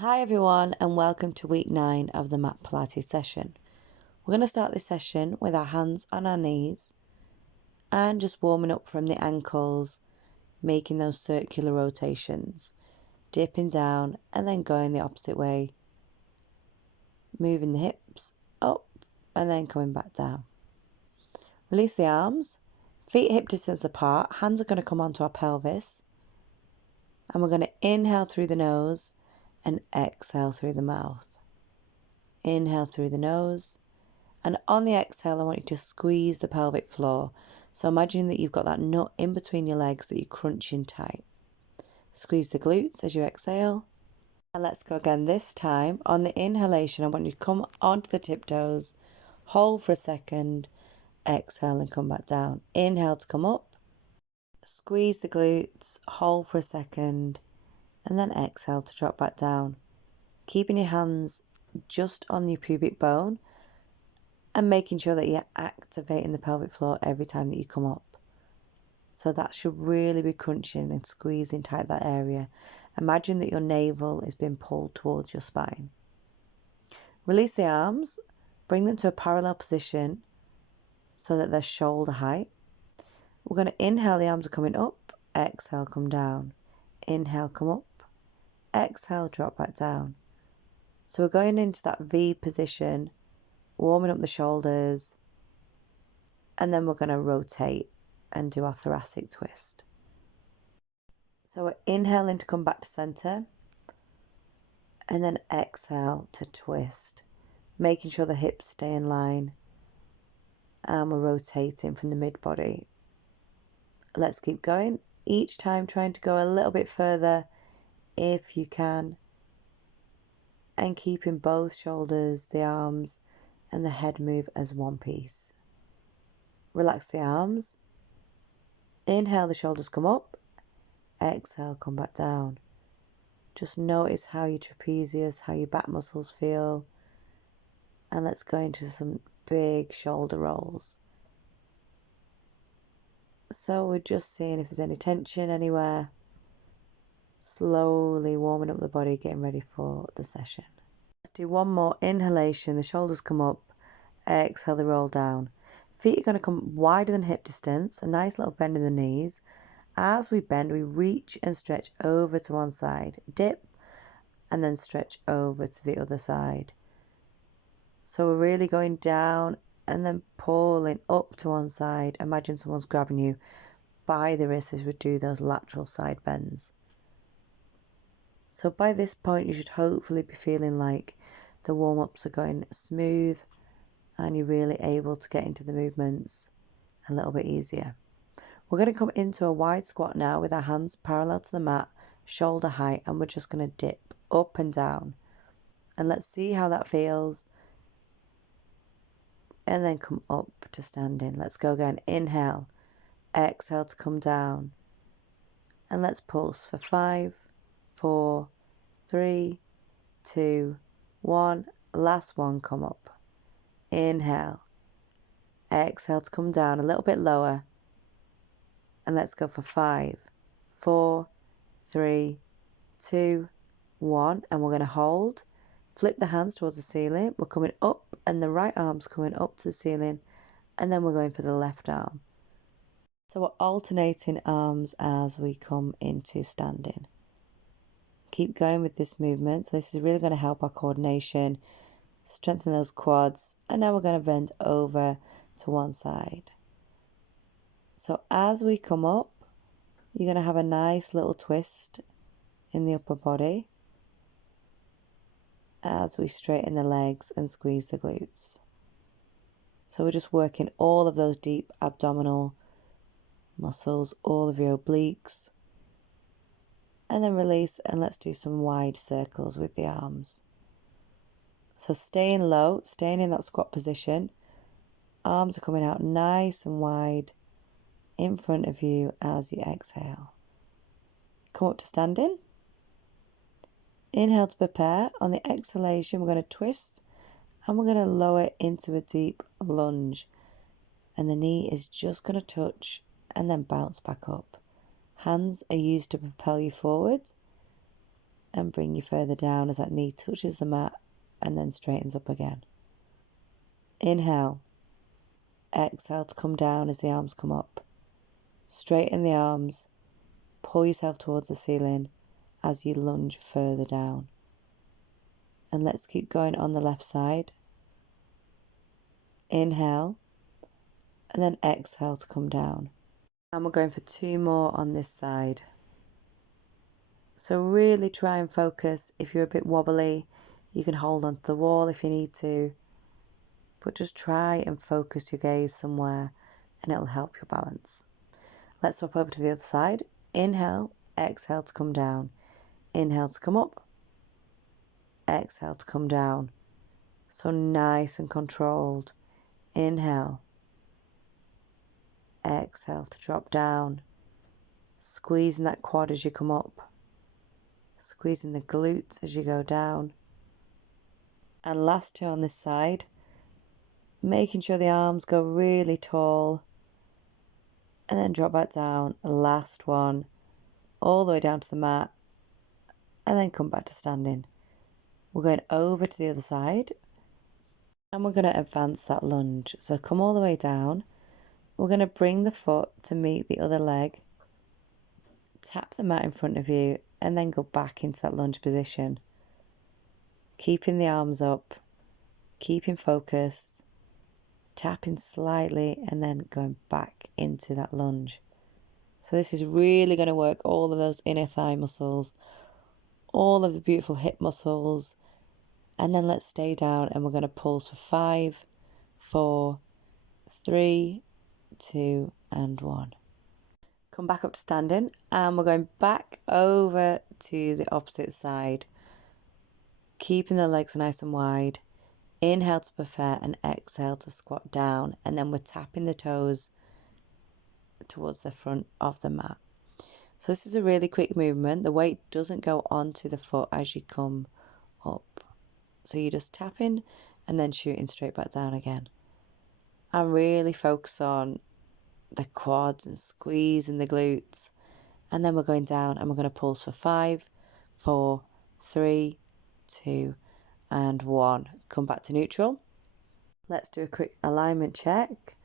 Hi everyone and welcome to week 9 of the Mat Pilates session. We're going to start this session with our hands on our knees and just warming up from the ankles, making those circular rotations, dipping down and then going the opposite way, moving the hips up and then coming back down. Release the arms, feet hip distance apart, hands are going to come onto our pelvis and we're going to inhale through the nose and exhale through the mouth. Inhale through the nose, and on the exhale I want you to squeeze the pelvic floor. So imagine that you've got that nut in between your legs that you're crunching tight. Squeeze the glutes as you exhale. And let's go again. This time on the inhalation I want you to come onto the tiptoes, hold for a second, exhale and come back down. Inhale to come up, squeeze the glutes, hold for a second, and then exhale to drop back down. Keeping your hands just on your pubic bone and making sure that you're activating the pelvic floor every time that you come up. So that should really be crunching and squeezing tight that area. Imagine that your navel is being pulled towards your spine. Release the arms, bring them to a parallel position so that they're shoulder height. We're going to inhale, the arms are coming up, exhale, come down. Inhale, come up, exhale, drop back down. So we're going into that V position, warming up the shoulders, and then we're going to rotate and do our thoracic twist. So we're inhaling to come back to center, and then exhale to twist, making sure the hips stay in line, and we're rotating from the mid-body. Let's keep going, each time trying to go a little bit further if you can, and keeping both shoulders, the arms, and the head move as one piece. Relax the arms. Inhale, the shoulders come up. Exhale, come back down. Just notice how your trapezius, how your back muscles feel. And let's go into some big shoulder rolls. So we're just seeing if there's any tension anywhere. Slowly warming up the body, getting ready for the session. Let's do one more inhalation. The shoulders come up. Exhale, they roll down. Feet are going to come wider than hip distance. A nice little bend in the knees. As we bend, we reach and stretch over to one side. Dip and then stretch over to the other side. So we're really going down and then pulling up to one side. Imagine someone's grabbing you by the wrist as we do those lateral side bends. So by this point, you should hopefully be feeling like the warm-ups are going smooth and you're really able to get into the movements a little bit easier. We're going to come into a wide squat now with our hands parallel to the mat, shoulder height, and we're just going to dip up and down. And let's see how that feels. And then come up to standing. Let's go again. Inhale, exhale to come down. And let's pulse for 5, 4, 3, 2, 1. Last one, come up. Inhale, exhale to come down a little bit lower. And let's go for 5, 4, 3, 2, 1. And we're going to hold. Flip the hands towards the ceiling. We're coming up and the right arm's coming up to the ceiling. And then we're going for the left arm. So we're alternating arms as we come into standing. Keep going with this movement. So this is really going to help our coordination, strengthen those quads. And now we're going to bend over to one side. So as we come up, you're going to have a nice little twist in the upper body as we straighten the legs and squeeze the glutes. So we're just working all of those deep abdominal muscles, all of your obliques. And then release, and let's do some wide circles with the arms. So staying low, staying in that squat position. Arms are coming out nice and wide in front of you as you exhale. Come up to standing. Inhale to prepare. On the exhalation, we're going to twist and we're going to lower into a deep lunge. And the knee is just going to touch and then bounce back up. Hands are used to propel you forward. and bring you further down as that knee touches the mat and then straightens up again. Inhale, exhale to come down as the arms come up. Straighten the arms, pull yourself towards the ceiling as you lunge further down. And let's keep going on the left side. Inhale, and then exhale to come down. And we're going for 2 more on this side. So really try and focus. If you're a bit wobbly, you can hold onto the wall if you need to. But just try and focus your gaze somewhere and it'll help your balance. Let's swap over to the other side. Inhale, exhale to come down. Inhale to come up. Exhale to come down. So nice and controlled. Inhale. Exhale to drop down. Squeezing that quad as you come up. Squeezing the glutes as you go down. And last 2 on this side. Making sure the arms go really tall. And then drop back down. Last one. All the way down to the mat. And then come back to standing. We're going over to the other side. And we're going to advance that lunge. So come all the way down. We're going to bring the foot to meet the other leg. Tap the mat in front of you and then go back into that lunge position. Keeping the arms up, keeping focused, tapping slightly and then going back into that lunge. So this is really going to work all of those inner thigh muscles, all of the beautiful hip muscles. And then let's stay down and we're going to pulse for 5, 4, 3, 2 and 1. Come back up to standing and we're going back over to the opposite side. Keeping the legs nice and wide. Inhale to prefer and exhale to squat down. And then we're tapping the toes towards the front of the mat. So this is a really quick movement. The weight doesn't go onto the foot as you come up. So you're just tapping and then shooting straight back down again. And really focus on the quads and squeezing the glutes. And then we're going down and we're going to pulse for 5, 4, 3, 2 and 1. Come back to neutral. Let's do a quick alignment check.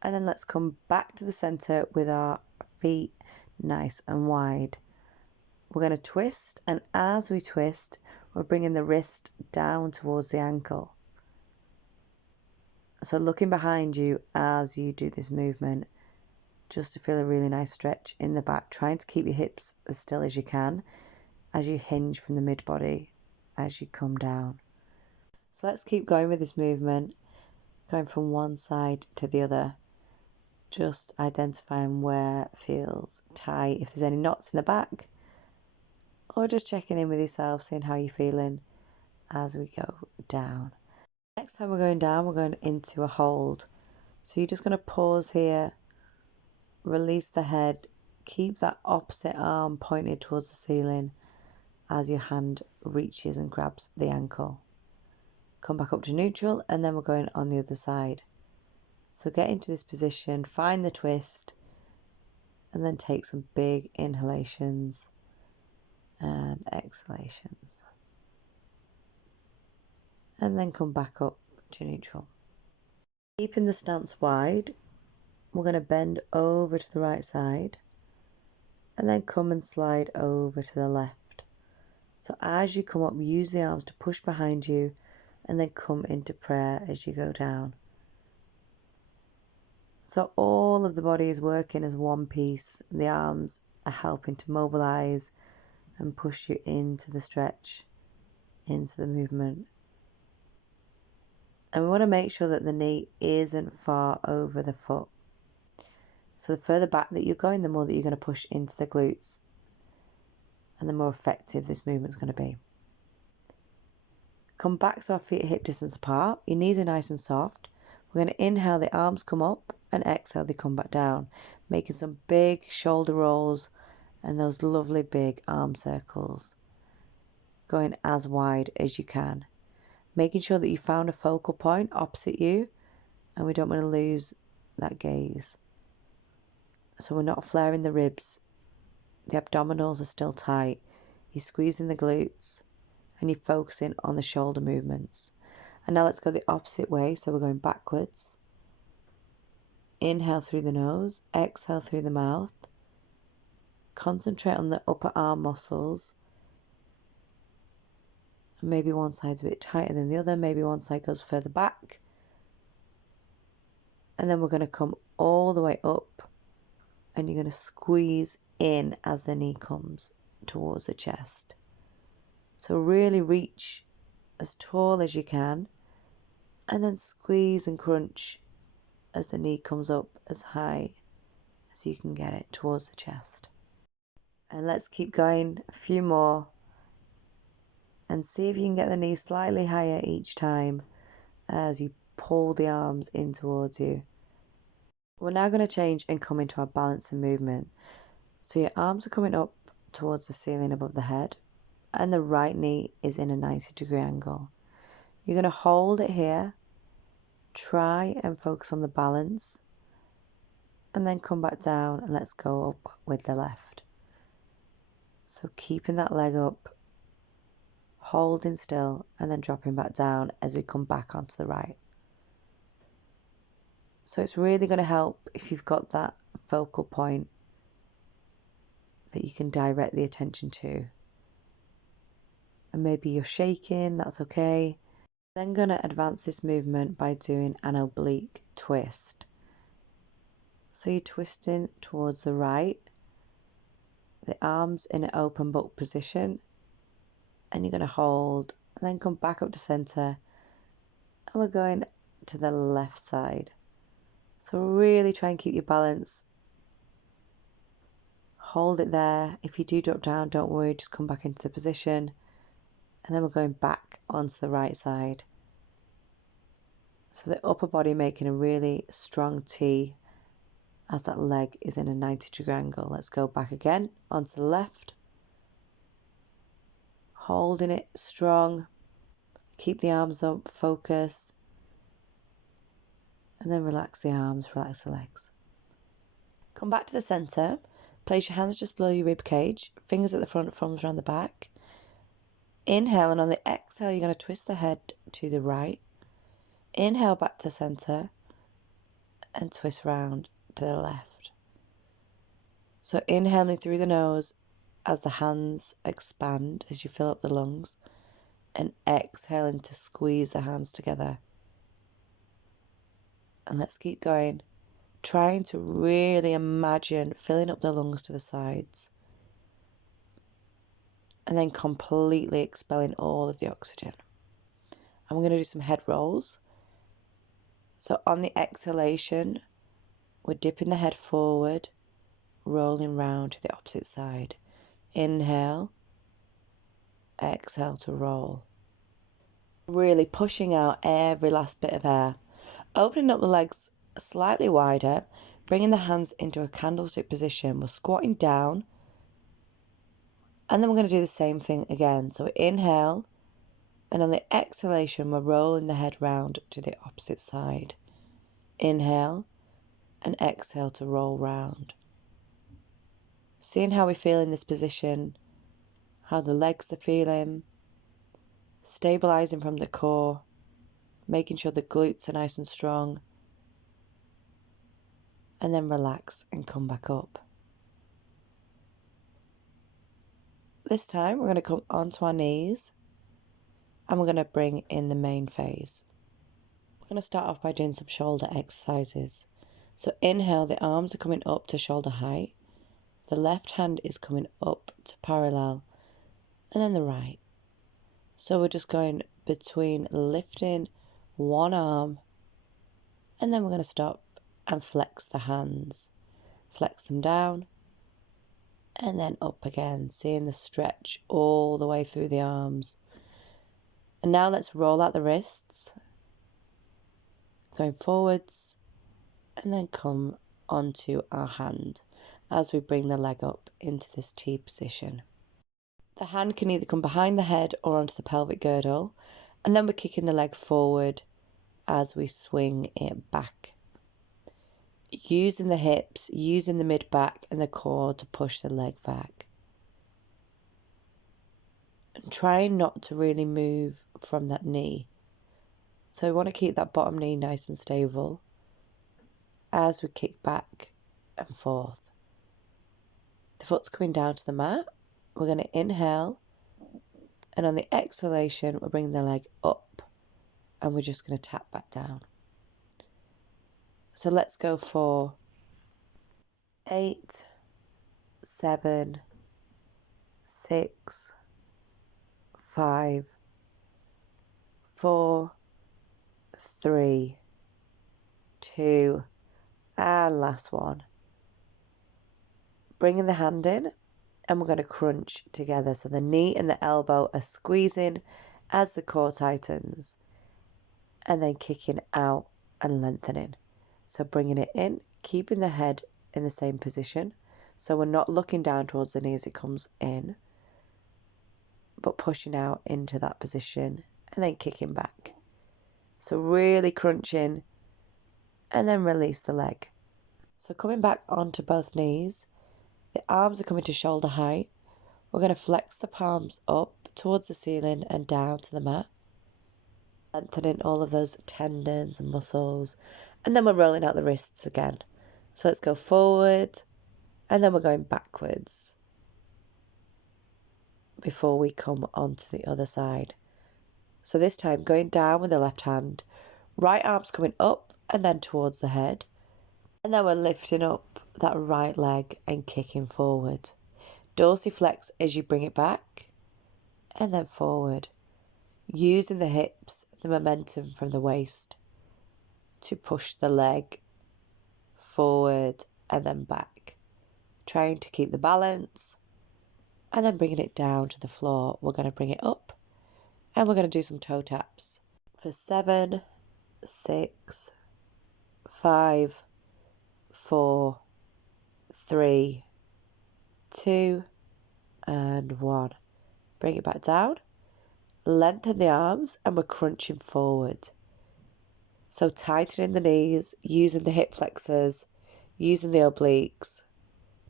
And then let's come back to the center with our feet nice and wide. We're going to twist, and as we twist, we're bringing the wrist down towards the ankle. So looking behind you as you do this movement, just to feel a really nice stretch in the back, trying to keep your hips as still as you can as you hinge from the mid-body as you come down. So let's keep going with this movement, going from one side to the other, just identifying where it feels tight, if there's any knots in the back, or just checking in with yourself, seeing how you're feeling as we go down. Next time we're going down, we're going into a hold. So you're just going to pause here, release the head, keep that opposite arm pointed towards the ceiling as your hand reaches and grabs the ankle. Come back up to neutral and then we're going on the other side. So get into this position, find the twist, and then take some big inhalations and exhalations. And then come back up to neutral. Keeping the stance wide, we're going to bend over to the right side and then come and slide over to the left. So as you come up, use the arms to push behind you and then come into prayer as you go down. So all of the body is working as one piece. The arms are helping to mobilize and push you into the stretch, into the movement. And we want to make sure that the knee isn't far over the foot. So the further back that you're going, the more that you're going to push into the glutes. And the more effective this movement's going to be. Come back so our feet are hip distance apart. Your knees are nice and soft. We're going to inhale, the arms come up, and exhale, they come back down. Making some big shoulder rolls and those lovely big arm circles. Going as wide as you can. Making sure that you found a focal point opposite you, and we don't want to lose that gaze. So we're not flaring the ribs. The abdominals are still tight. You're squeezing the glutes and you're focusing on the shoulder movements. And now let's go the opposite way. So we're going backwards. Inhale through the nose, exhale through the mouth. Concentrate on the upper arm muscles. And maybe one side's a bit tighter than the other. Maybe one side goes further back. And then we're going to come all the way up. And you're going to squeeze in as the knee comes towards the chest. So really reach as tall as you can. And then squeeze and crunch as the knee comes up as high as you can get it towards the chest. And let's keep going, a few more. And see if you can get the knee slightly higher each time as you pull the arms in towards you. We're now going to change and come into our balance and movement. So your arms are coming up towards the ceiling above the head and the right knee is in a 90-degree angle. You're going to hold it here, try and focus on the balance, and then come back down and let's go up with the left. So keeping that leg up, holding still, and then dropping back down as we come back onto the right. So it's really going to help if you've got that focal point that you can direct the attention to. And maybe you're shaking, that's okay. Then going to advance this movement by doing an oblique twist. So you're twisting towards the right, the arms in an open book position, and you're going to hold and then come back up to center, and we're going to the left side. So really try and keep your balance. Hold it there. If you do drop down, don't worry, just come back into the position. And then we're going back onto the right side. So the upper body making a really strong T as that leg is in a 90-degree angle. Let's go back again onto the left. Holding it strong. Keep the arms up, focus. And then relax the arms, relax the legs. Come back to the center. Place your hands just below your rib cage. Fingers at the front, thumbs around the back. Inhale, and on the exhale, you're going to twist the head to the right. Inhale back to center and twist round to the left. So inhaling through the nose as the hands expand as you fill up the lungs, and exhaling to squeeze the hands together. And let's keep going, trying to really imagine filling up the lungs to the sides. And then completely expelling all of the oxygen. And we're going to do some head rolls. So on the exhalation, we're dipping the head forward, rolling round to the opposite side. Inhale, exhale to roll. Really pushing out every last bit of air. Opening up the legs slightly wider, bringing the hands into a candlestick position. We're squatting down. And then we're going to do the same thing again. So inhale, and on the exhalation, we're rolling the head round to the opposite side. Inhale, and exhale to roll round. Seeing how we feel in this position, how the legs are feeling, stabilizing from the core, making sure the glutes are nice and strong, and then relax and come back up. This time we're going to come onto our knees and we're going to bring in the main phase. We're going to start off by doing some shoulder exercises. So inhale, the arms are coming up to shoulder height. The left hand is coming up to parallel, and then the right. So we're just going between lifting one arm, and then we're going to stop and flex the hands. Flex them down, and then up again, seeing the stretch all the way through the arms. And now let's roll out the wrists, going forwards, and then come onto our hand as we bring the leg up into this T position. The hand can either come behind the head or onto the pelvic girdle, and then we're kicking the leg forward as we swing it back. Using the hips, using the mid back and the core to push the leg back. And trying not to really move from that knee. So we want to keep that bottom knee nice and stable as we kick back and forth. The foot's coming down to the mat. We're going to inhale, and on the exhalation, we're bringing the leg up, and we're just going to tap back down. So let's go for 8, 7, 6, 5, 4, 3, 2, and last one. Bringing the hand in, and we're going to crunch together. So the knee and the elbow are squeezing as the core tightens, and then kicking out and lengthening. So bringing it in, keeping the head in the same position. So we're not looking down towards the knee as it comes in, but pushing out into that position and then kicking back. So really crunching, and then release the leg. So coming back onto both knees, the arms are coming to shoulder height. We're going to flex the palms up towards the ceiling and down to the mat, lengthening all of those tendons and muscles, and then we're rolling out the wrists again. So let's go forward, and then we're going backwards before we come onto the other side. So this time going down with the left hand, right arm's coming up and then towards the head, and then we're lifting up that right leg and kicking forward. Dorsiflex as you bring it back, and then forward, using the hips, the momentum from the waist to push the leg forward and then back, trying to keep the balance, and then bringing it down to the floor. We're going to bring it up, and we're going to do some toe taps for 7, 6, 5, 4, 3, 2, and 1. Bring it back down, lengthen the arms, and we're crunching forward. So tightening the knees, using the hip flexors, using the obliques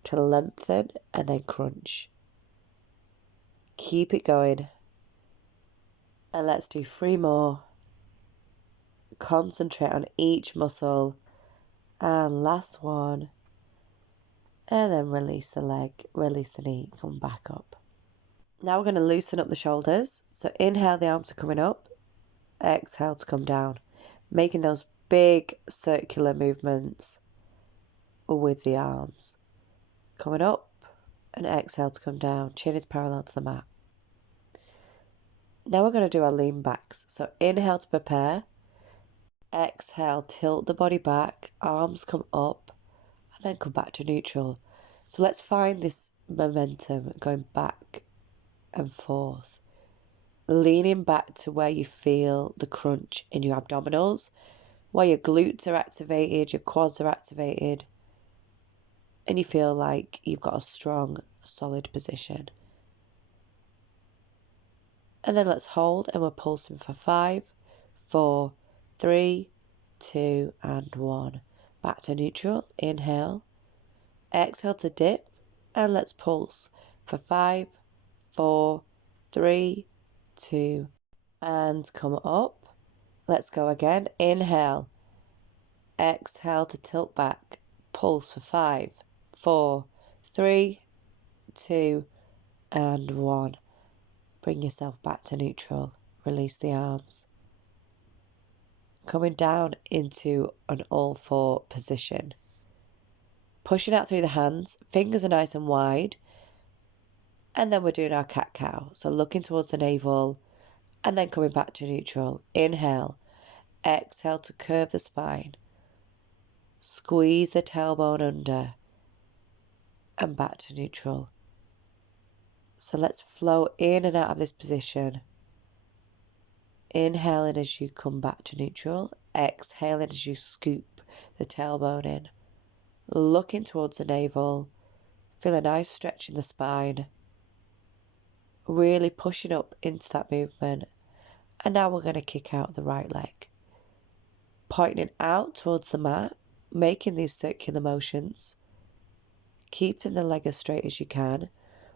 to lengthen and then crunch. Keep it going. And let's do 3 more. Concentrate on each muscle. And last one. And then release the leg, release the knee, come back up. Now we're going to loosen up the shoulders. So inhale, the arms are coming up. Exhale to come down. Making those big circular movements with the arms. Coming up and exhale to come down. Chin is parallel to the mat. Now we're going to do our lean backs. So inhale to prepare. Exhale, tilt the body back. Arms come up and then come back to neutral. So let's find this momentum going back and forth. Leaning back to where you feel the crunch in your abdominals, where your glutes are activated, your quads are activated, and you feel like you've got a strong, solid position. And then let's hold, and we're pulsing for 5, 4, 3, 2, and 1. Back to neutral. Inhale. Exhale to dip, and let's pulse for 5, 4, 3, 2, and come up. Let's go again. Inhale. Exhale to tilt back. Pulse for 5, 4, 3, 2, and 1. Bring yourself back to neutral. Release the arms. Coming down into an all 4 position. Pushing out through the hands. Fingers are nice and wide. And then we're doing our cat-cow. So looking towards the navel and then coming back to neutral. Inhale. Exhale to curve the spine. Squeeze the tailbone under and back to neutral. So let's flow in and out of this position. Inhaling as you come back to neutral. Exhaling as you scoop the tailbone in. Looking towards the navel. Feel a nice stretch in the spine. Really pushing up into that movement. And now we're going to kick out the right leg. Pointing out towards the mat. Making these circular motions. Keeping the leg as straight as you can.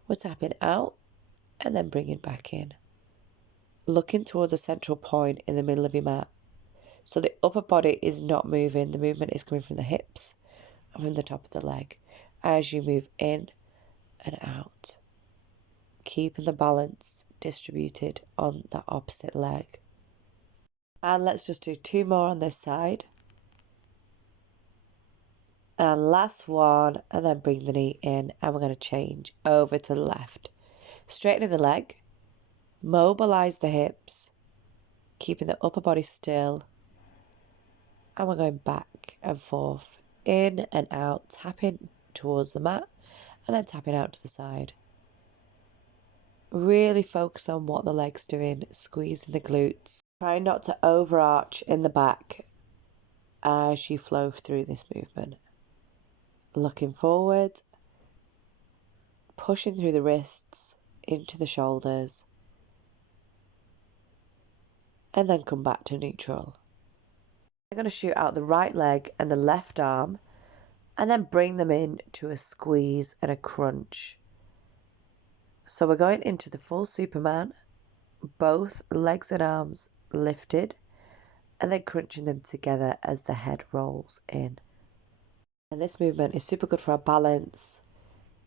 We're tapping out and then bring it back in. Looking towards a central point in the middle of your mat. So the upper body is not moving. The movement is coming from the hips and from the top of the leg as you move in and out. Keeping the balance distributed on the opposite leg. And let's just do 2 more on this side. And last one, and then bring the knee in, and we're going to change over to the left. Straightening the leg, mobilize the hips, keeping the upper body still, and we're going back and forth, in and out, tapping towards the mat, and then tapping out to the side. Really focus on what the leg's doing, squeezing the glutes. Try not to overarch in the back as you flow through this movement. Looking forward, pushing through the wrists into the shoulders, and then come back to neutral. I'm going to shoot out the right leg and the left arm, and then bring them in to a squeeze and a crunch. So we're going into the full Superman, both legs and arms lifted, and then crunching them together as the head rolls in. And this movement is super good for our balance,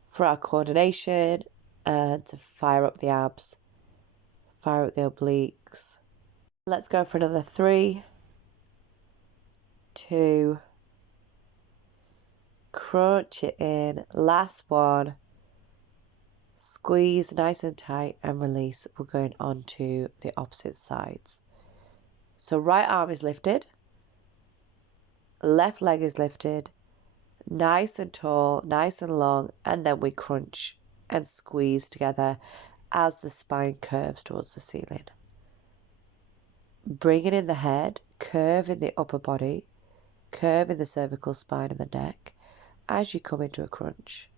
for our coordination, and to fire up the abs, fire up the obliques. Let's go for another 3, 2, crunch it in, last one, squeeze nice and tight and release. We're going on to the opposite sides. So right arm is lifted, left leg is lifted, nice and tall, nice and long, and then we crunch and squeeze together as the spine curves towards the ceiling. Bringing in the head, curve in the upper body, curve in the cervical spine and the neck as you come into a crunch.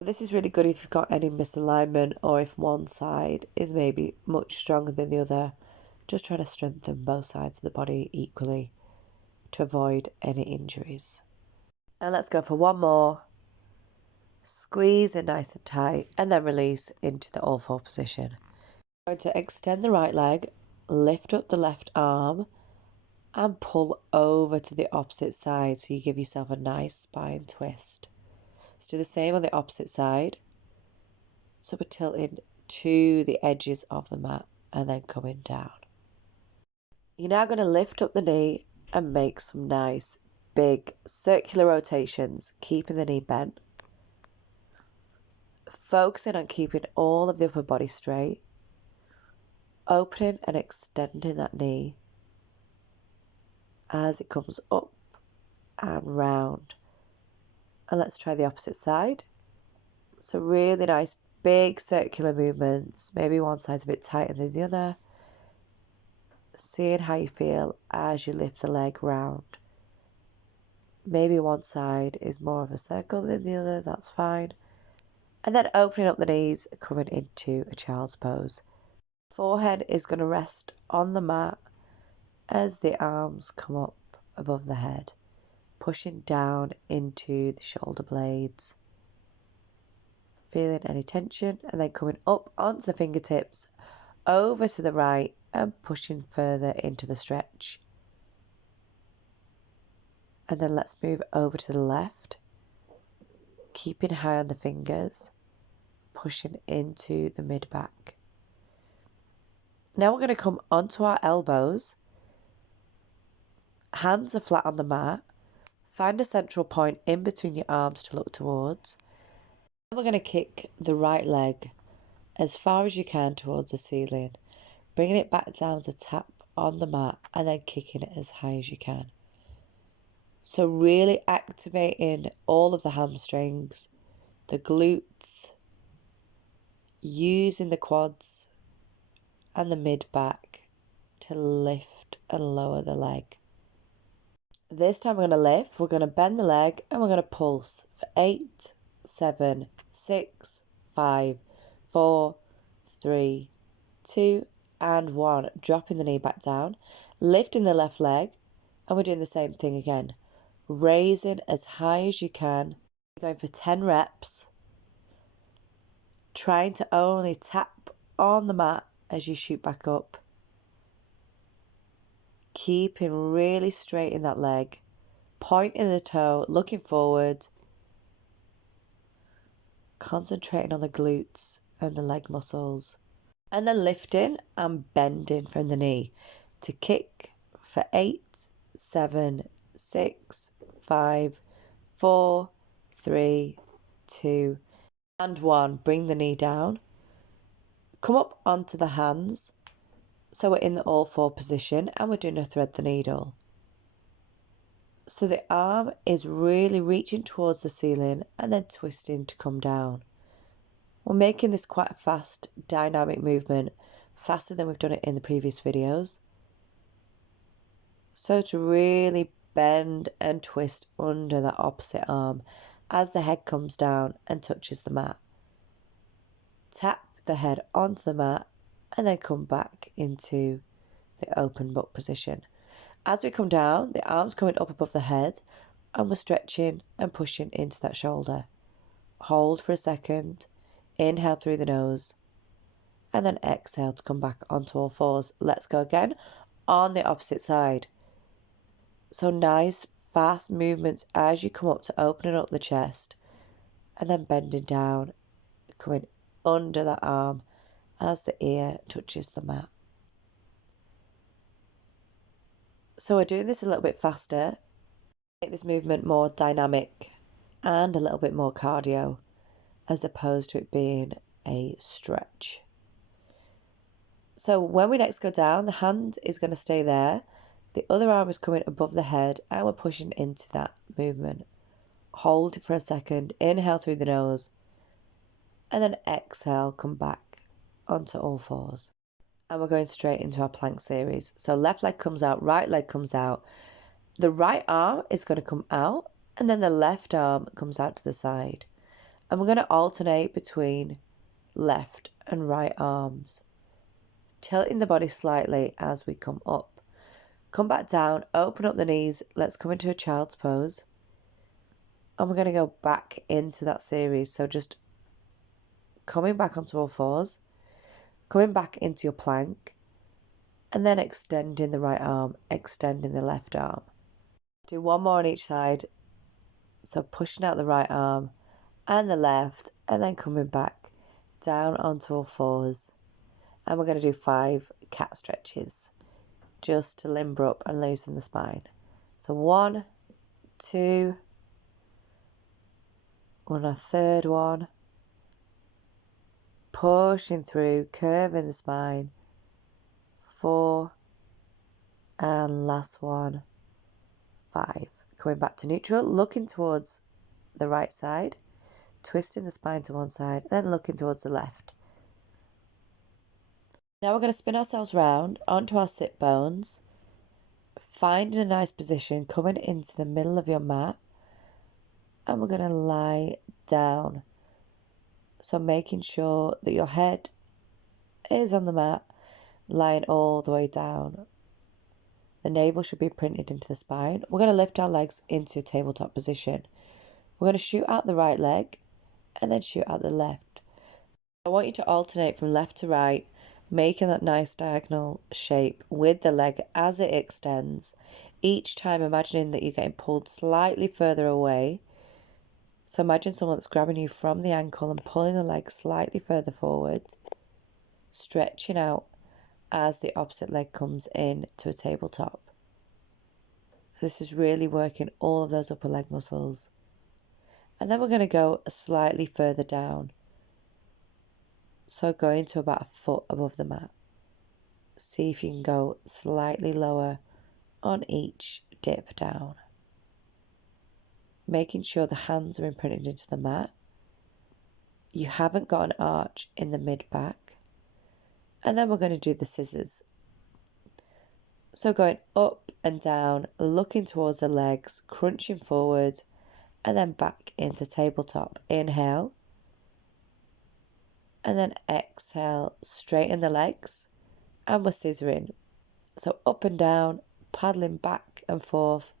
This is really good if you've got any misalignment or if one side is maybe much stronger than the other. Just trying to strengthen both sides of the body equally to avoid any injuries. And let's go for one more. Squeeze it nice and tight and then release into the all four position. I'm going to extend the right leg, lift up the left arm and pull over to the opposite side so you give yourself a nice spine twist. Let's do the same on the opposite side. So we're tilting to the edges of the mat and then coming down. You're now going to lift up the knee and make some nice big circular rotations, keeping the knee bent. Focusing on keeping all of the upper body straight. Opening and extending that knee as it comes up and round. And let's try the opposite side. So really nice big circular movements. Maybe one side's a bit tighter than the other. Seeing how you feel as you lift the leg round. Maybe one side is more of a circle than the other, that's fine. And then opening up the knees, coming into a child's pose. Forehead is going to rest on the mat as the arms come up above the head, pushing down into the shoulder blades. Feeling any tension and then coming up onto the fingertips, over to the right and pushing further into the stretch. And then let's move over to the left, keeping high on the fingers, pushing into the mid-back. Now we're going to come onto our elbows. Hands are flat on the mat. Find a central point in between your arms to look towards. And we're going to kick the right leg as far as you can towards the ceiling, bringing it back down to tap on the mat and then kicking it as high as you can. So really activating all of the hamstrings, the glutes, using the quads and the mid-back to lift and lower the leg. This time we're going to lift, we're going to bend the leg and we're going to pulse for 8, 7, 6, 5, 4, 3, 2 and 1. Dropping the knee back down, lifting the left leg, and we're doing the same thing again. Raising as high as you can, going for 10 reps, trying to only tap on the mat as you shoot back up. Keeping really straight in that leg, pointing the toe, looking forward, concentrating on the glutes and the leg muscles, and then lifting and bending from the knee to kick for 8, 7, 6, 5, 4, 3, 2, and 1. Bring the knee down. Come up onto the hands. So we're in the all four position and we're doing a thread the needle. So the arm is really reaching towards the ceiling and then twisting to come down. We're making this quite a fast, dynamic movement, faster than we've done it in the previous videos. So to really bend and twist under that opposite arm as the head comes down and touches the mat. Tap the head onto the mat and then come back into the open book position. As we come down, the arm's coming up above the head and we're stretching and pushing into that shoulder. Hold for a second, inhale through the nose, and then exhale to come back onto all fours. Let's go again on the opposite side. So nice, fast movements as you come up to opening up the chest and then bending down, coming under that arm as the ear touches the mat. So we're doing this a little bit faster, make this movement more dynamic and a little bit more cardio as opposed to it being a stretch. So when we next go down, the hand is going to stay there. The other arm is coming above the head and we're pushing into that movement. Hold for a second, inhale through the nose, and then exhale, come back onto all fours. And we're going straight into our plank series. So left leg comes out, right leg comes out. The right arm is going to come out and then the left arm comes out to the side. And we're going to alternate between left and right arms, tilting the body slightly as we come up. Come back down, open up the knees. Let's come into a child's pose. And we're going to go back into that series. So just coming back onto all fours, coming back into your plank, and then extending the right arm, extending the left arm. Do one more on each side. So pushing out the right arm and the left, and then coming back down onto all fours. And we're going to do 5 cat stretches just to limber up and loosen the spine. So 1, 2, on a third one, pushing through, curving the spine, 4, and last one, 5. Coming back to neutral, looking towards the right side, twisting the spine to one side, then looking towards the left. Now we're going to spin ourselves round onto our sit bones, finding a nice position, coming into the middle of your mat, and we're going to lie down. So making sure that your head is on the mat, lying all the way down. The navel should be printed into the spine. We're going to lift our legs into tabletop position. We're going to shoot out the right leg and then shoot out the left. I want you to alternate from left to right, making that nice diagonal shape with the leg as it extends. Each time imagining that you're getting pulled slightly further away. So imagine someone that's grabbing you from the ankle and pulling the leg slightly further forward, stretching out as the opposite leg comes in to a tabletop. This is really working all of those upper leg muscles. And then we're going to go slightly further down. So going to about a foot above the mat. See if you can go slightly lower on each dip down. Making sure the hands are imprinted into the mat. You haven't got an arch in the mid-back. And then we're going to do the scissors. So going up and down, looking towards the legs, crunching forward, and then back into tabletop. Inhale. And then exhale, straighten the legs, and we're scissoring. So up and down, paddling back and forth,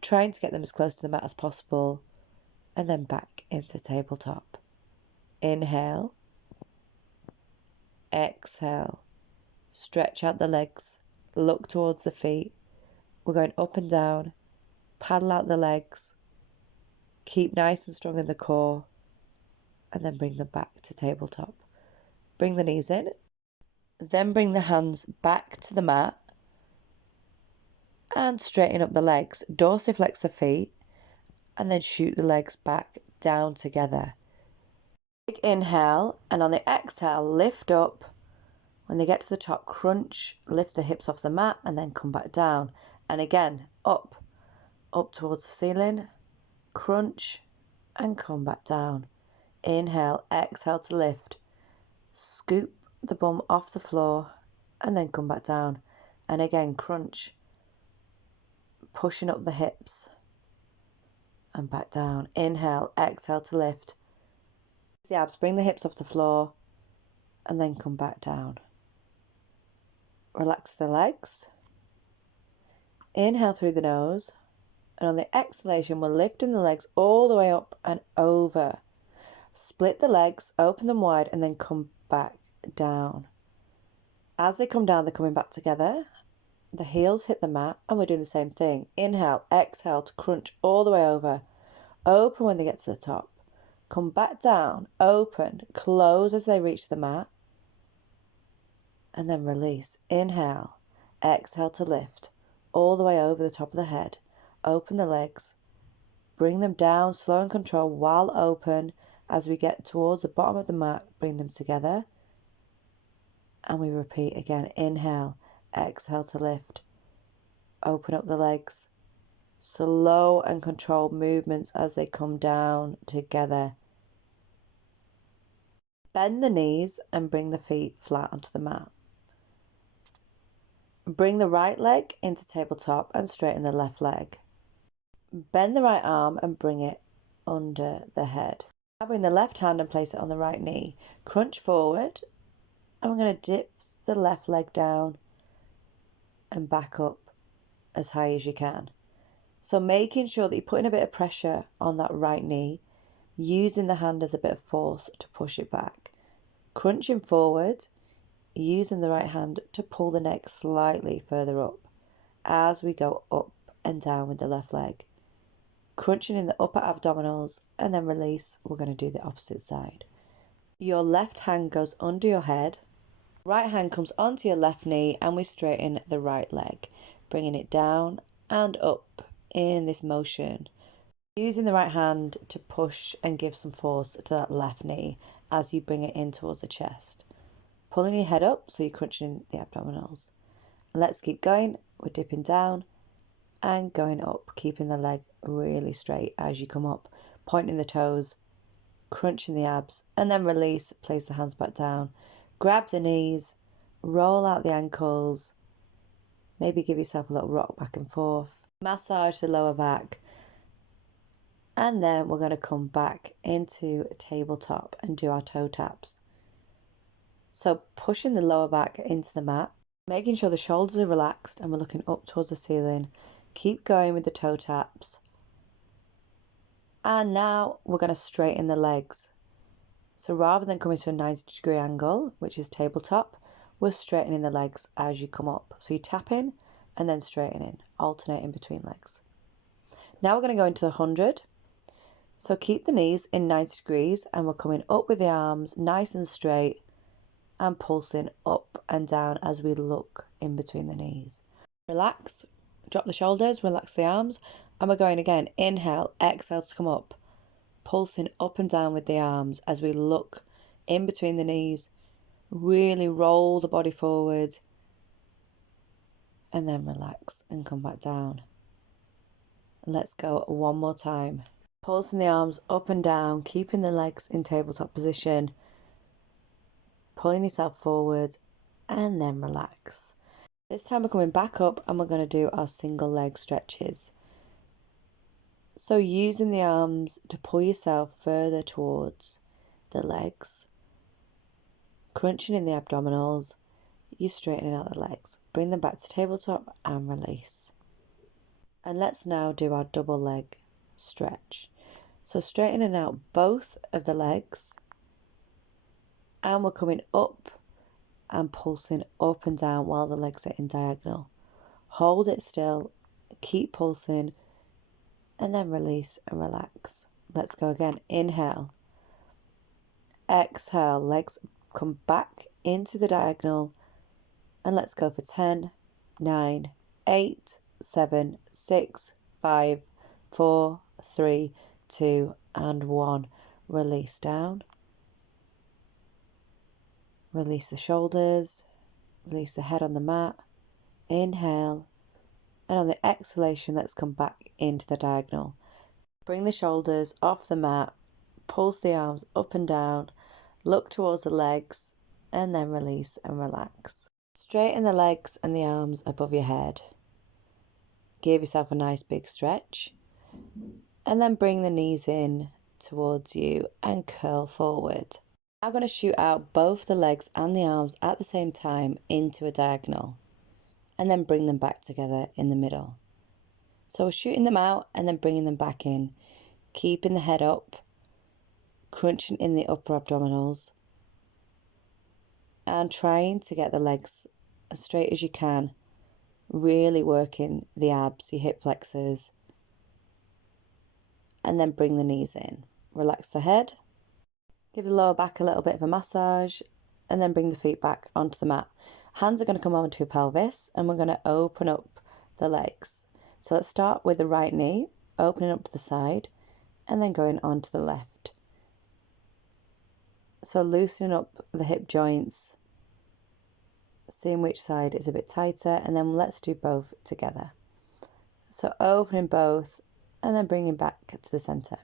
trying to get them as close to the mat as possible, and then back into tabletop. Inhale. exhale, stretch out the legs, look towards the feet. We're going up and down, paddle out the legs, keep nice and strong in the core, and then bring them back to tabletop. Bring the knees in, then bring the hands back to the mat and straighten up the legs. Dorsiflex the feet and then shoot the legs back down together. Big inhale, and on the exhale, lift up. When they get to the top, crunch, lift the hips off the mat and then come back down. And again, up towards the ceiling, crunch and come back down. Inhale, exhale to lift. Scoop the bum off the floor and then come back down. And again, crunch, pushing up the hips and back down. Inhale, exhale to lift. The abs, bring the hips off the floor and then come back down. Relax the legs. Inhale through the nose, and on the exhalation we're lifting the legs all the way up and over. Split the legs, open them wide, and then come back down. As they come down, they're coming back together. The heels hit the mat, and we're doing the same thing. Inhale, exhale to crunch all the way over. Open when they get to the top. Come back down, open, close as they reach the mat, and then release. Inhale, exhale to lift, all the way over the top of the head. Open the legs, bring them down, slow and control while open. As we get towards the bottom of the mat, bring them together, and we repeat again. Inhale, exhale to lift, open up the legs. Slow and controlled movements as they come down together. Bend the knees and bring the feet flat onto the mat. Bring the right leg into tabletop and straighten the left leg. Bend the right arm and bring it under the head. Now bring the left hand and place it on the right knee. Crunch forward, and we're going to dip the left leg down and back up as high as you can. So making sure that you're putting a bit of pressure on that right knee, using the hand as a bit of force to push it back. Crunching forward, using the right hand to pull the neck slightly further up as we go up and down with the left leg. Crunching in the upper abdominals and then release. We're going to do the opposite side. Your left hand goes under your head. Right hand comes onto your left knee and we straighten the right leg, bringing it down and up in this motion. Using the right hand to push and give some force to that left knee as you bring it in towards the chest. Pulling your head up so you're crunching the abdominals. And let's keep going. We're dipping down and going up, keeping the leg really straight as you come up, pointing the toes, crunching the abs, and then release. Place the hands back down. Grab the knees, roll out the ankles, maybe give yourself a little rock back and forth. Massage the lower back. And then we're going to come back into tabletop and do our toe taps. So pushing the lower back into the mat, making sure the shoulders are relaxed and we're looking up towards the ceiling. Keep going with the toe taps. And now we're going to straighten the legs. So rather than coming to a 90-degree angle, which is tabletop, we're straightening the legs as you come up. So you tap in and then straightening, alternating between legs. Now we're going to go into 100. So keep the knees in 90 degrees and we're coming up with the arms nice and straight and pulsing up and down as we look in between the knees. Relax, drop the shoulders, relax the arms, and we're going again. Inhale, exhale to come up, pulsing up and down with the arms as we look in between the knees. Really roll the body forward and then relax and come back down. Let's go one more time. Pulsing the arms up and down, keeping the legs in tabletop position, pulling yourself forward and then relax. This time we're coming back up and we're going to do our single leg stretches. So using the arms to pull yourself further towards the legs, crunching in the abdominals, you're straightening out the legs. Bring them back to tabletop and release. And let's now do our double leg stretch. So straightening out both of the legs and we're coming up and pulsing up and down while the legs are in diagonal. Hold it still, keep pulsing, and then release and relax. Let's go again. Inhale. Exhale, legs come back into the diagonal, and let's go for 10, 9, 8, 7, 6, 5, 4, 3, 2, and 1. Release down. Release the shoulders. Release the head on the mat. Inhale. And on the exhalation, let's come back into the diagonal. Bring the shoulders off the mat. Pulse the arms up and down. Look towards the legs. And then release and relax. Straighten the legs and the arms above your head. Give yourself a nice big stretch. And then bring the knees in towards you and curl forward. I'm going to shoot out both the legs and the arms at the same time into a diagonal, and then bring them back together in the middle. So we're shooting them out and then bringing them back in, keeping the head up, crunching in the upper abdominals, and trying to get the legs as straight as you can, really working the abs, your hip flexors, and then bring the knees in. Relax the head. Give the lower back a little bit of a massage, and then bring the feet back onto the mat. Hands are going to come onto your pelvis, and we're going to open up the legs. So let's start with the right knee, opening up to the side, and then going onto the left. So loosening up the hip joints, seeing which side is a bit tighter, and then let's do both together. So opening both, and then bringing back to the centre.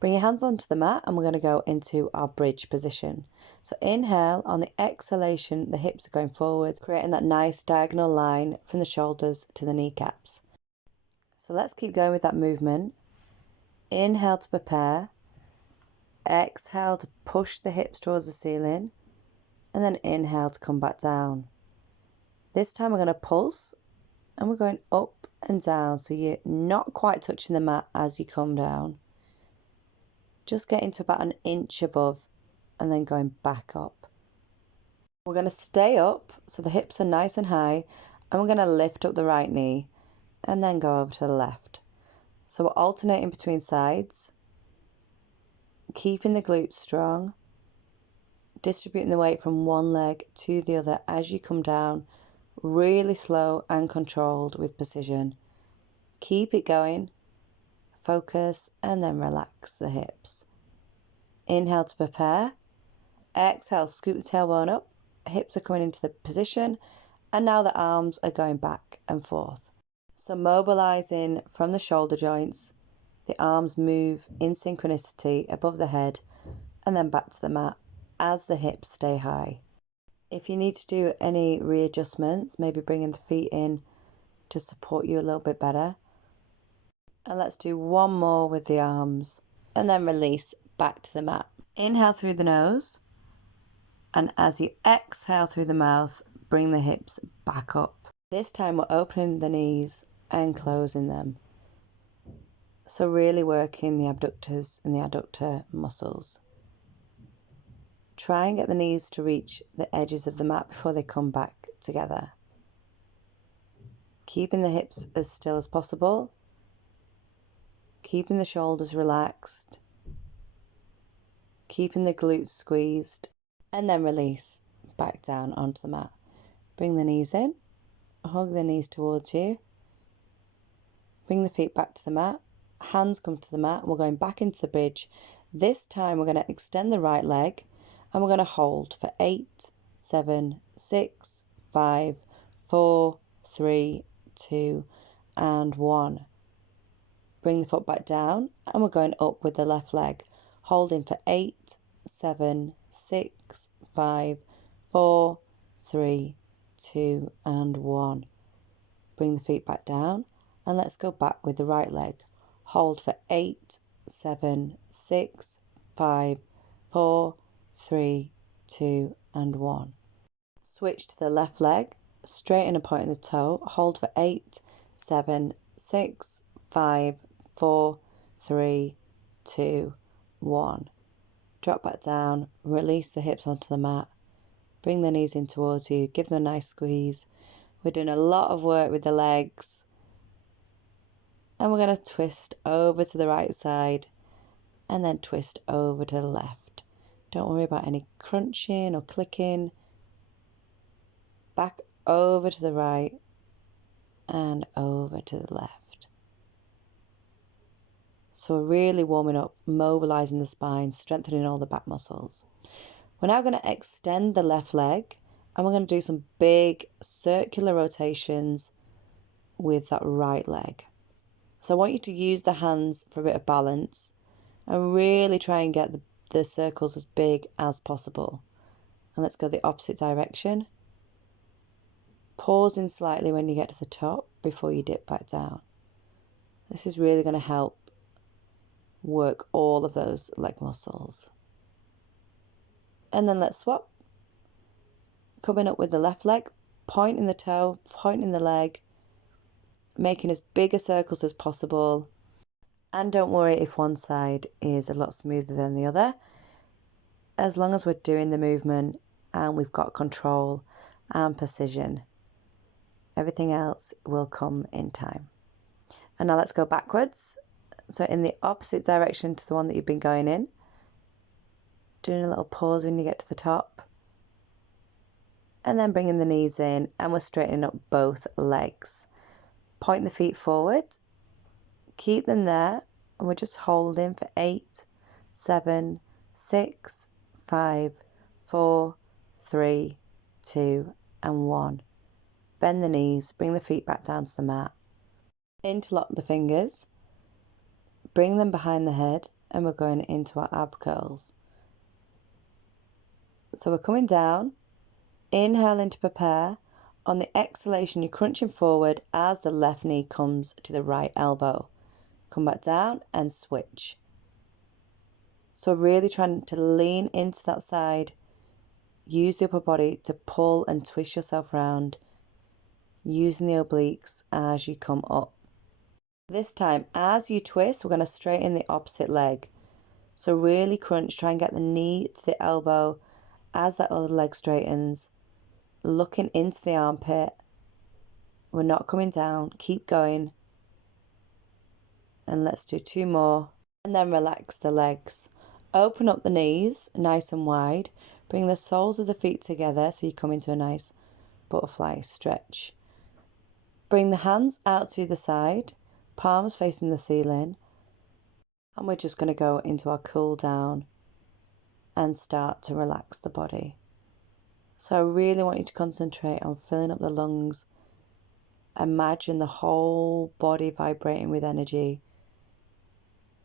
Bring your hands onto the mat, and we're going to go into our bridge position. So inhale, on the exhalation, the hips are going forward, creating that nice diagonal line from the shoulders to the kneecaps. So let's keep going with that movement. Inhale to prepare. Exhale to push the hips towards the ceiling, and then inhale to come back down. This time we're going to pulse, and we're going up and down, so you're not quite touching the mat as you come down. Just getting to about an inch above and then going back up. We're going to stay up so the hips are nice and high, and we're going to lift up the right knee and then go over to the left. So we're alternating between sides, keeping the glutes strong, distributing the weight from one leg to the other as you come down, really slow and controlled with precision. Keep it going. Focus, and then relax the hips. Inhale to prepare. Exhale, scoop the tailbone up. Hips are coming into the position, and now the arms are going back and forth. So mobilizing from the shoulder joints, the arms move in synchronicity above the head and then back to the mat as the hips stay high. If you need to do any readjustments, maybe bringing the feet in to support you a little bit better. And let's do one more with the arms, and then release back to the mat. Inhale through the nose, and as you exhale through the mouth, bring the hips back up. This time we're opening the knees and closing them. So really working the abductors and the adductor muscles. Try and get the knees to reach the edges of the mat before they come back together. Keeping the hips as still as possible. Keeping the shoulders relaxed, keeping the glutes squeezed, and then release back down onto the mat. Bring the knees in, hug the knees towards you, bring the feet back to the mat, hands come to the mat, we're going back into the bridge. This time we're going to extend the right leg, and we're going to hold for 8, 7, 6, 5, 4, 3, 2, and 1. Bring the foot back down, and we're going up with the left leg, holding for 8, 7, 6, 5, 4, 3, 2, and 1. Bring the feet back down, and let's go back with the right leg. Hold for 8, 7, 6, 5, 4, 3, 2, and 1. Switch to the left leg, straighten and point in the toe, hold for 8, 7, 6, 5, 4, 3, 2, 1. Drop back down, release the hips onto the mat. bring the knees in towards you, give them a nice squeeze. We're doing a lot of work with the legs. And we're going to twist over to the right side and then twist over to the left. Don't worry about any crunching or clicking. Back over to the right and over to the left. So we're really warming up, mobilizing the spine, strengthening all the back muscles. We're now going to extend the left leg and we're going to do some big circular rotations with that right leg. So I want you to use the hands for a bit of balance and really try and get the circles as big as possible. And let's go the opposite direction. Pausing slightly when you get to the top before you dip back down. This is really going to help work all of those leg muscles. And then let's swap. Coming up with the left leg, pointing the toe, pointing the leg, making as big a circles as possible. And don't worry if one side is a lot smoother than the other. As long as we're doing the movement and we've got control and precision, everything else will come in time. And now let's go backwards. So in the opposite direction to the one that you've been going in. Doing a little pause when you get to the top. And then bringing the knees in and we're straightening up both legs. Point the feet forward. Keep them there. And we're just holding for 8, 7, 6, 5, 4, 3, 2, and 1. Bend the knees, bring the feet back down to the mat. Interlock the fingers. Bring them behind the head and we're going into our ab curls. So we're coming down, inhaling to prepare. On the exhalation, you're crunching forward as the left knee comes to the right elbow. Come back down and switch. So really trying to lean into that side. Use the upper body to pull and twist yourself around, using the obliques as you come up. This time, as you twist, we're going to straighten the opposite leg. So really crunch, try and get the knee to the elbow as that other leg straightens. Looking into the armpit. We're not coming down, keep going. And let's do 2 more. And then relax the legs. Open up the knees, nice and wide. Bring the soles of the feet together so you come into a nice butterfly stretch. Bring the hands out to the side, palms facing the ceiling. And we're just going to go into our cool down and start to relax the body. So I really want you to concentrate on filling up the lungs. Imagine the whole body vibrating with energy.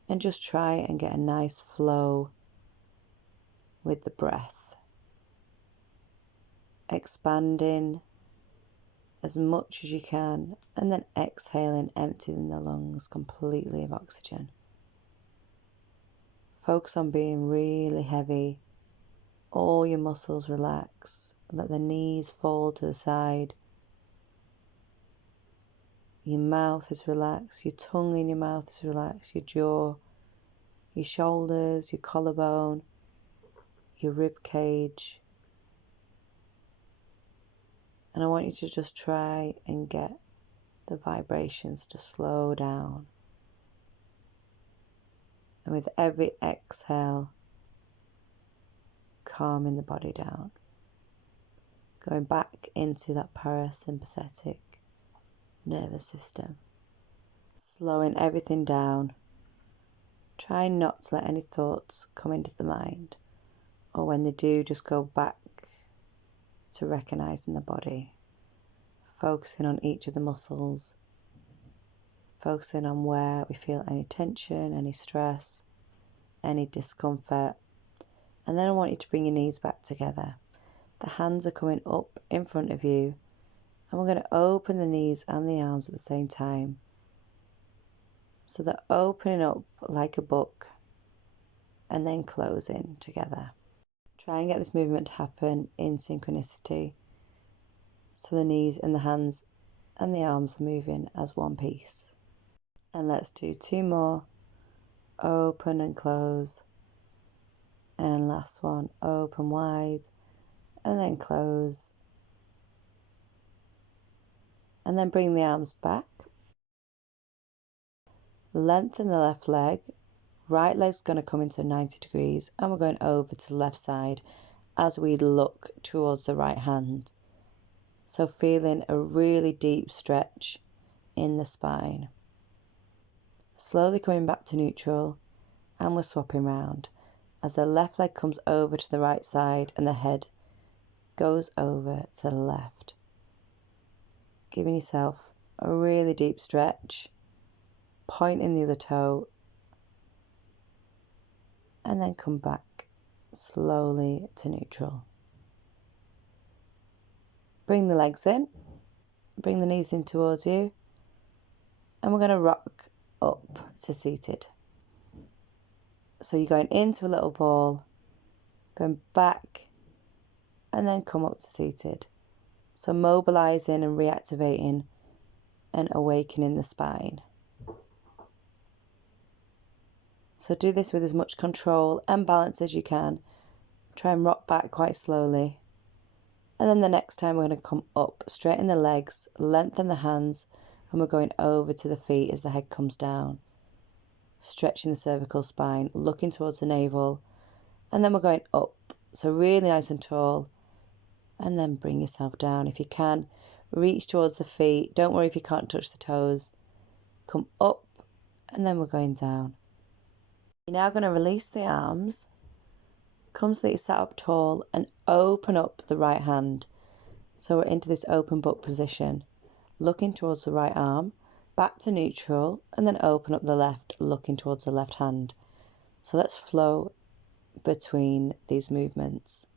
And just try and get a nice flow with the breath. Expanding as much as you can and then exhaling, emptying the lungs completely of oxygen. Focus on being really heavy. All your muscles relax. Let the knees fall to the side. Your mouth is relaxed. Your tongue in your mouth is relaxed. Your jaw, your shoulders, your collarbone, your rib cage. And I want you to just try and get the vibrations to slow down. And with every exhale, calming the body down. Going back into that parasympathetic nervous system. Slowing everything down. Try not to let any thoughts come into the mind. Or when they do, just go back to recognizing the body. Focusing on each of the muscles. Focusing on where we feel any tension, any stress, any discomfort. And then I want you to bring your knees back together. The hands are coming up in front of you. And we're going to open the knees and the arms at the same time. So they're opening up like a book and then closing together. Try and get this movement to happen in synchronicity. So the knees and the hands and the arms are moving as one piece. And let's do 2 more. Open and close. And last one, open wide and then close. And then bring the arms back. Lengthen the left leg. Right leg's going to come into 90 degrees and we're going over to the left side as we look towards the right hand. So feeling a really deep stretch in the spine. Slowly coming back to neutral, and we're swapping round as the left leg comes over to the right side and the head goes over to the left. Giving yourself a really deep stretch, pointing the other toe, and then come back slowly to neutral. Bring the legs in, bring the knees in towards you, and we're going to rock up to seated. So you're going into a little ball, going back, and then come up to seated. So mobilizing and reactivating and awakening the spine. So do this with as much control and balance as you can. Try and rock back quite slowly. And then the next time we're going to come up, straighten the legs, lengthen the hands, and we're going over to the feet as the head comes down. Stretching the cervical spine, looking towards the navel. And then we're going up. So really nice and tall. And then bring yourself down. If you can, reach towards the feet. Don't worry if you can't touch the toes. Come up, and then we're going down. You're now going to release the arms, come so that you sat up tall and open up the right hand. So we're into this open book position, looking towards the right arm, back to neutral, and then open up the left, looking towards the left hand. So let's flow between these movements.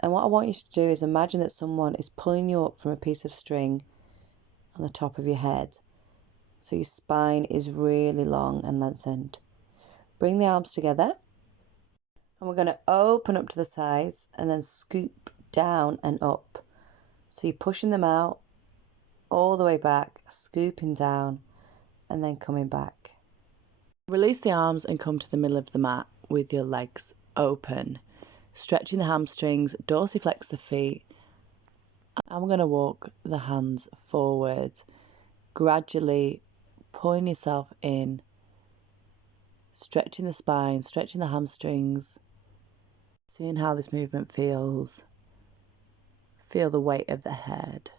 And what I want you to do is imagine that someone is pulling you up from a piece of string on the top of your head. So your spine is really long and lengthened. Bring the arms together. And we're going to open up to the sides and then scoop down and up. So you're pushing them out all the way back, scooping down, and then coming back. Release the arms and come to the middle of the mat with your legs open. Stretching the hamstrings, dorsiflex the feet. And we're going to walk the hands forward, gradually pulling yourself in, stretching the spine, stretching the hamstrings, seeing how this movement feels. Feel the weight of the head.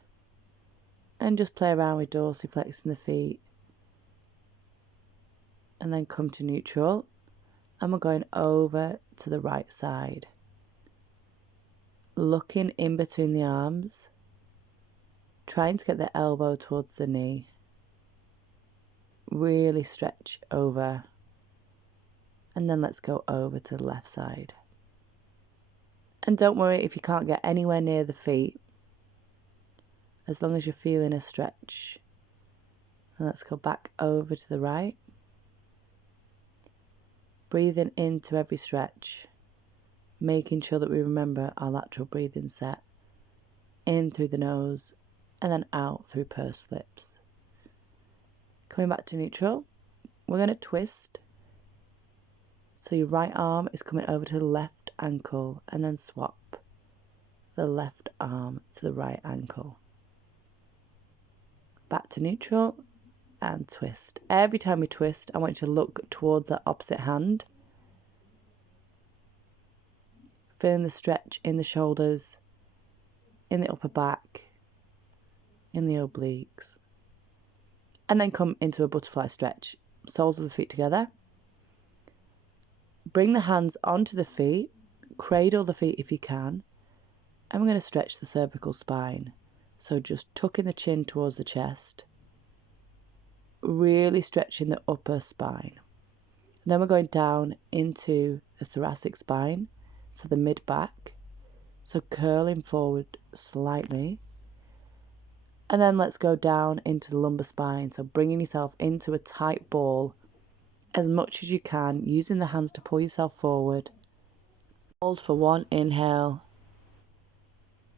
And just play around with dorsiflexing the feet. And then come to neutral. And we're going over to the right side. Looking in between the arms. Trying to get the elbow towards the knee. Really stretch over. And then let's go over to the left side. And don't worry if you can't get anywhere near the feet. As long as you're feeling a stretch. And let's go back over to the right. Breathing into every stretch. Making sure that we remember our lateral breathing set. In through the nose and then out through pursed lips. Coming back to neutral, we're going to twist. So your right arm is coming over to the left ankle and then swap the left arm to the right ankle. Back to neutral and twist. Every time we twist, I want you to look towards the opposite hand. Feeling the stretch in the shoulders, in the upper back, in the obliques. And then come into a butterfly stretch. Soles of the feet together. Bring the hands onto the feet. Cradle the feet if you can. And we're going to stretch the cervical spine. So just tucking the chin towards the chest. Really stretching the upper spine. And then we're going down into the thoracic spine. So the mid-back. So curling forward slightly. And then let's go down into the lumbar spine. So bringing yourself into a tight ball as much as you can, using the hands to pull yourself forward. Hold for one inhale.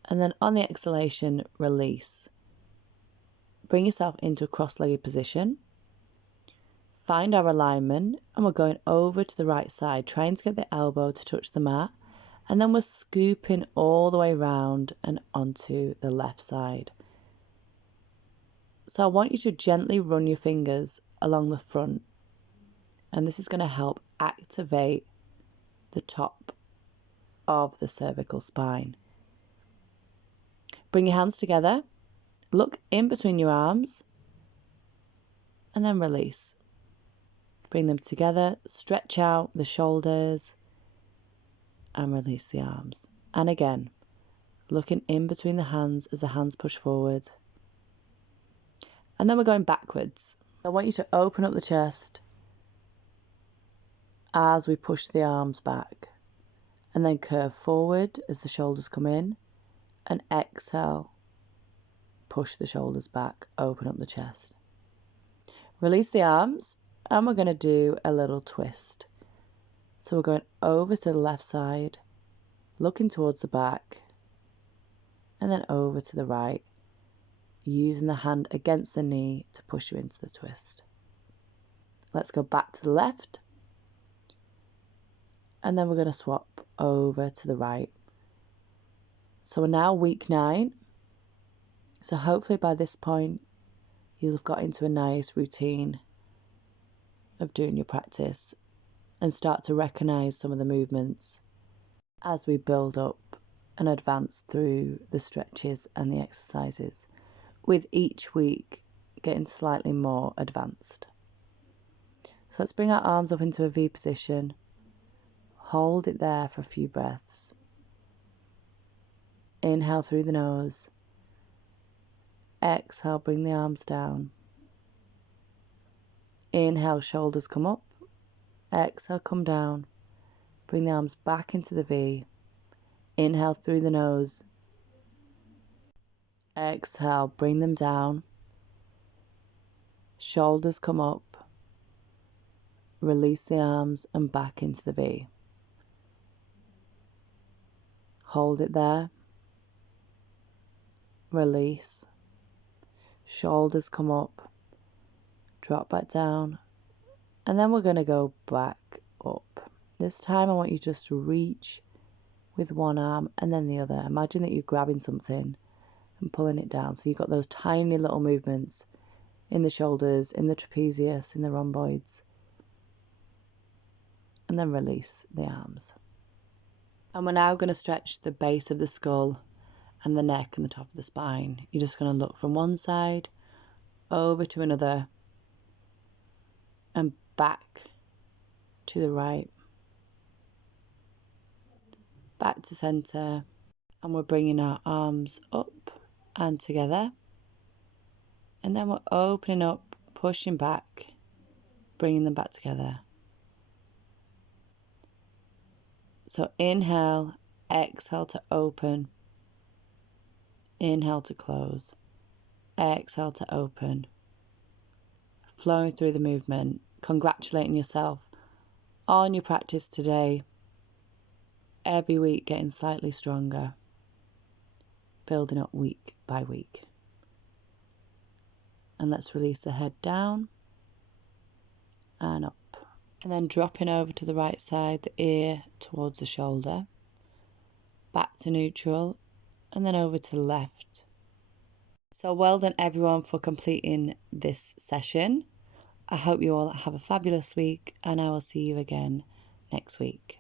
And then on the exhalation, release. Bring yourself into a cross-legged position. Find our alignment and we're going over to the right side, trying to get the elbow to touch the mat And then we're scooping all the way round and onto the left side. So I want you to gently run your fingers along the front, and this is going to help activate the top of the cervical spine. Bring your hands together, look in between your arms, and then release. Bring them together, stretch out the shoulders, and release the arms. And again, looking in between the hands as the hands push forward. And then we're going backwards. I want you to open up the chest as we push the arms back. And then curve forward as the shoulders come in. And exhale, push the shoulders back, open up the chest. Release the arms, and we're going to do a little twist. So we're going over to the left side, looking towards the back, and then over to the right, using the hand against the knee to push you into the twist. Let's go back to the left, and then we're going to swap over to the right. So we're now week 9. So hopefully by this point, you'll have got into a nice routine of doing your practice and start to recognise some of the movements as we build up and advance through the stretches and the exercises, with each week getting slightly more advanced. So let's bring our arms up into a V position, hold it there for a few breaths. Inhale through the nose, exhale, bring the arms down. Inhale, shoulders come up. Exhale, come down. Bring the arms back into the V. Inhale through the nose. Exhale, bring them down. Shoulders come up. Release the arms and back into the V. Hold it there. Release. Shoulders come up. Drop back down. And then we're going to go back up. This time I want you just to reach with one arm and then the other. Imagine that you're grabbing something and pulling it down. So you've got those tiny little movements in the shoulders, in the trapezius, in the rhomboids. And then release the arms. And we're now going to stretch the base of the skull and the neck and the top of the spine. You're just going to look from one side over to another and back to the right, back to center, and we're bringing our arms up and together, and then we're opening up, pushing back, bringing them back together. So inhale, exhale to open, inhale to close, exhale to open, flowing through the movement, congratulating yourself on your practice today. Every week getting slightly stronger, building up week by week. And let's release the head down and up. And then dropping over to the right side, the ear towards the shoulder, back to neutral, and then over to the left. So well done everyone for completing this session. I hope you all have a fabulous week, and I will see you again next week.